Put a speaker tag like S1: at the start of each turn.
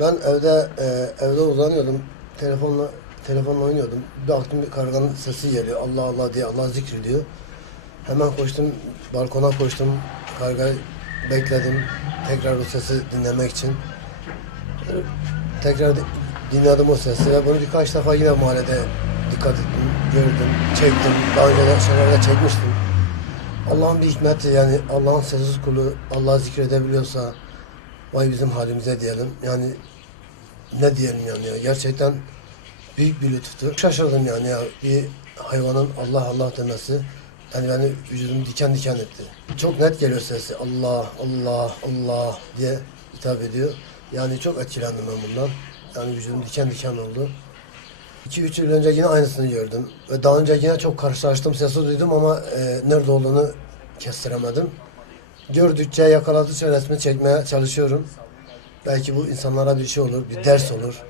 S1: Ben evde e, evde uzanıyordum. Telefonla telefonla oynuyordum. Bir baktım bir karganın sesi geliyor. Allah Allah diye Allah zikrediyor. Hemen koştum balkona koştum. Kargayı bekledim. Tekrar o sesi dinlemek için. Tekrar di- dinledim o sesi ve bunu birkaç defa yine mahallede dikkat ettim, gördüm, çektim. Daha önce de şeylerde çekmiştim. Allah'ın bir hikmeti yani Allah'ın sessiz kulu Allah zikredebiliyorsa vay bizim halimize diyelim. Yani ne diyelim yani ya gerçekten büyük bir lütuftu. Şaşırdım yani ya bir hayvanın Allah Allah demesi yani beni vücudumu diken diken etti. Çok net geliyor sesi. Allah Allah Allah diye hitap ediyor. Yani çok etkilendim ben bundan. Yani vücudum diken diken oldu. 2-3 yıl önce yine aynısını gördüm. Ve daha önce yine çok karşılaştım, sesi duydum ama e, nerede olduğunu kestiremedim. Gördükçe yakaladıkça resmi çekmeye çalışıyorum. Belki bu insanlara bir şey olur, bir ders olur.